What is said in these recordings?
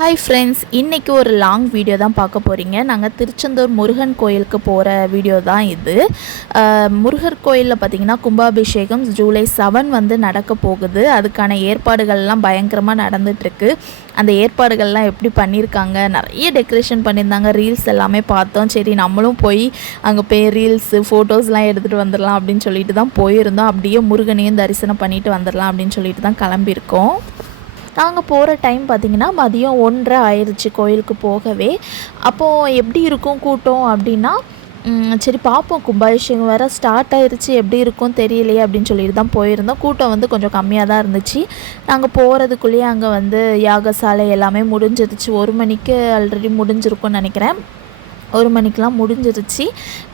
Hi friends இன்றைக்கி ஒரு long video தான் பார்க்க போகிறீங்க நாங்கள் திருச்செந்தூர் முருகன் கோயிலுக்கு போகிற வீடியோ தான் இது. முருகர் கோயிலில் பார்த்தீங்கன்னா கும்பாபிஷேகம் ஜூலை செவன் வந்து நடக்க போகுது. அதுக்கான ஏற்பாடுகள்லாம் பயங்கரமாக நடந்துகிட்ருக்கு அந்த ஏற்பாடுகள்லாம் எப்படி பண்ணியிருக்காங்க நிறைய டெக்கரேஷன் பண்ணியிருந்தாங்க. ரீல்ஸ் எல்லாமே பார்த்தோம். சரி நம்மளும் போய் அங்கே போய் ரீல்ஸு ஃபோட்டோஸ்லாம் எடுத்துகிட்டு வந்துடலாம் அப்படின்னு சொல்லிட்டு தான் போயிருந்தோம். அப்படியே முருகனையும் தரிசனம் பண்ணிட்டு வந்துடலாம் அப்படின்னு சொல்லிட்டு தான் கிளம்பியிருக்கோம். நாங்கள் போகிற டைம் பார்த்திங்கன்னா மதியம் ஒன்றரை ஆயிடுச்சு கோயிலுக்கு போகவே. அப்போது எப்படி இருக்கும் கூட்டம் அப்படின்னா சரி பார்ப்போம் கும்பாபிஷேகம் வேறு ஸ்டார்ட் ஆயிடுச்சு எப்படி இருக்கும் தெரியலையே அப்படின்னு சொல்லிட்டு தான் போயிருந்தோம். கூட்டம் வந்து கொஞ்சம் கம்மியாக தான் இருந்துச்சு. நாங்கள் போகிறதுக்குள்ளேயே அங்கே வந்து யாகசாலை எல்லாமே முடிஞ்சிருச்சு. ஒரு மணிக்கு ஆல்ரெடி முடிஞ்சிருக்கும்னு நினைக்கிறேன். ஒரு மணிக்கெலாம் முடிஞ்சிருச்சு.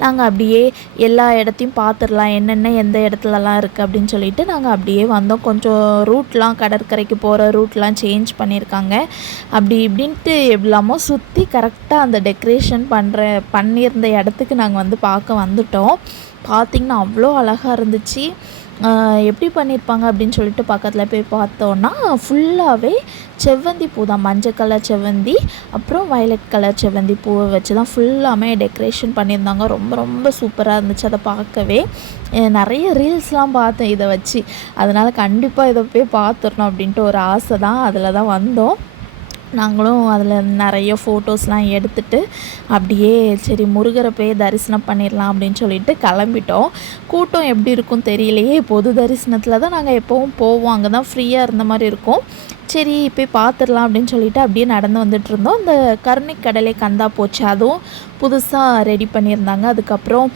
நாங்கள் அப்படியே எல்லா இடத்தையும் பார்த்துடலாம் என்னென்ன எந்த இடத்துலலாம் இருக்குது அப்படின்னு சொல்லிட்டு நாங்கள் அப்படியே வந்தோம். கொஞ்சம் ரூட்லாம் கடற்கரைக்கு போகிற ரூட்லாம் சேஞ்ச் பண்ணியிருக்காங்க. அப்படி இப்படின்ட்டு எவ்வளோமோ சுற்றி கரெக்டாக அந்த டெக்கரேஷன் பண்ணுற பண்ணியிருந்த இடத்துக்கு நாங்கள் வந்து பார்க்க வந்துட்டோம். பார்த்திங்கன்னா அவ்வளோ அழகாக இருந்துச்சு. எப்படி பண்ணியிருப்பாங்க அப்படின்னு சொல்லிட்டு பக்கத்தில் போய் பார்த்தோன்னா ஃபுல்லாகவே செவ்வந்தி பூ தான். மஞ்சள் கலர் செவ்வந்தி அப்புறம் வயலட் கலர் செவ்வந்தி பூவை வச்சு தான் ஃபுல்லாமே டெக்கரேஷன் பண்ணியிருந்தாங்க. ரொம்ப ரொம்ப சூப்பராக இருந்துச்சு அதை பார்க்கவே. நிறைய ரீல்ஸ்லாம் பார்த்தேன் இதை வச்சு. அதனால் கண்டிப்பாக இதை போய் பார்த்துடணும் அப்படின்ட்டு ஒரு ஆசை தான். அதில் தான் வந்தோம். நாங்களும் அதில் நிறைய ஃபோட்டோஸ்லாம் எடுத்துட்டு அப்படியே சரி முருகரை போய் தரிசனம் பண்ணிடலாம் அப்படின்னு சொல்லிட்டு கிளம்பிட்டோம். கூட்டம் எப்படி இருக்கும் தெரியலையே பொது தரிசனத்தில் தான் நாங்கள் எப்போவும் போவோம். அங்கே தான் ஃப்ரீயாக இருந்த மாதிரி இருக்கும். சரி போய் பார்த்துடலாம் அப்படின்னு சொல்லிட்டு அப்படியே நடந்து வந்துட்டு இருந்தோம். இந்த கருணைக்கடலை கந்தா போச்சு. அதுவும் புதுசாக ரெடி பண்ணியிருந்தாங்க. அதுக்கப்புறம்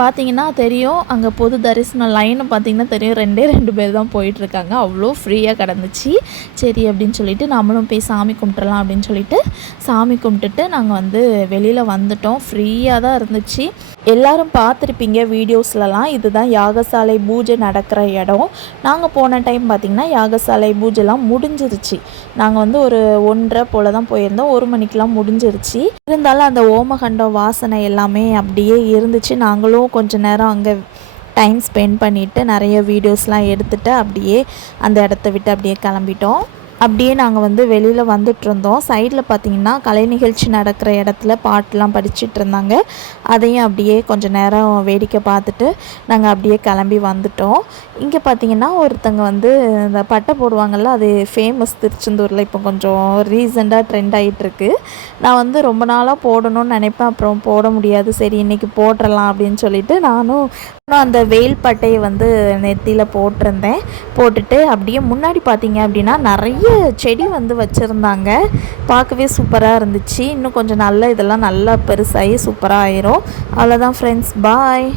பார்த்தீங்கன்னா தெரியும் அங்கே பொது தரிசனம் லைனை பார்த்தீங்கன்னா தெரியும் ரெண்டே ரெண்டு பேர் தான் போயிட்டுருக்காங்க. அவ்வளோ ஃப்ரீயாக கிடந்துச்சு. சரி அப்படின்னு சொல்லிட்டு நம்மளும் போய் சாமி கும்பிட்றலாம் அப்படின்னு சொல்லிட்டு சாமி கும்பிட்டுட்டு நாங்கள் வந்து வெளியில் வந்துட்டோம். ஃப்ரீயாக தான் இருந்துச்சு. எல்லாரும் பார்த்துருப்பீங்க வீடியோஸ்லலாம். இதுதான் யாகசாலை பூஜை நடக்கிற இடம். நாங்கள் போன டைம் பார்த்திங்கன்னா யாகசாலை பூஜைலாம் முடிஞ்சிருச்சு. நாங்கள் வந்து ஒரு ஒன்றரை போல் தான் போயிருந்தோம். ஒரு மணிக்கெலாம் முடிஞ்சிருச்சு. இருந்தாலும் அந்த ஓமகண்டம் வாசனை எல்லாமே அப்படியே இருந்துச்சு. நாங்களும் கொஞ்ச நேரம் அங்கே டைம் ஸ்பெண்ட் பண்ணிவிட்டு நிறைய வீடியோஸ்லாம் எடுத்துகிட்டு அப்படியே அந்த இடத்த விட்டு அப்படியே கிளம்பிட்டோம். அப்படியே நாங்கள் வந்து வெளியில் வந்துட்டு இருந்தோம் சைடில் பார்த்தீங்கன்னா கலை நிகழ்ச்சி நடக்கிற இடத்துல பாட்டெலாம் படிச்சுட்டு இருந்தாங்க. அதையும் அப்படியே கொஞ்சம் நேரம் வேடிக்கை பார்த்துட்டு நாங்கள் அப்படியே கிளம்பி வந்துட்டோம். இங்கே பார்த்தீங்கன்னா ஒருத்தங்க வந்து இந்த பட்டை போடுவாங்கள்ல அது ஃபேமஸ் திருச்செந்தூரில் இப்போ கொஞ்சம் ரீசெண்டாக ட்ரெண்ட் ஆகிட்டுருக்கு நான் வந்து ரொம்ப நாளாக போடணும்னு நினைப்பேன். அப்புறம் போட முடியாது. சரி இன்றைக்கி போட்டுடலாம் அப்படின்னு சொல்லிட்டு நானும் நானும் அந்த வெயில் பட்டையை வந்து நெத்தியில் போட்டிருந்தேன். போட்டுட்டு அப்படியே முன்னாடி பார்த்தீங்க அப்படின்னா நிறைய செடி வந்து வச்சுருந்தாங்க. பார்க்கவே சூப்பராக இருந்துச்சு. இன்னும் கொஞ்சம் நல்ல இதெல்லாம் நல்லா பெருசாகி சூப்பராக ஆயிரும். அவ்வளோதான் ஃப்ரெண்ட்ஸ் பாய்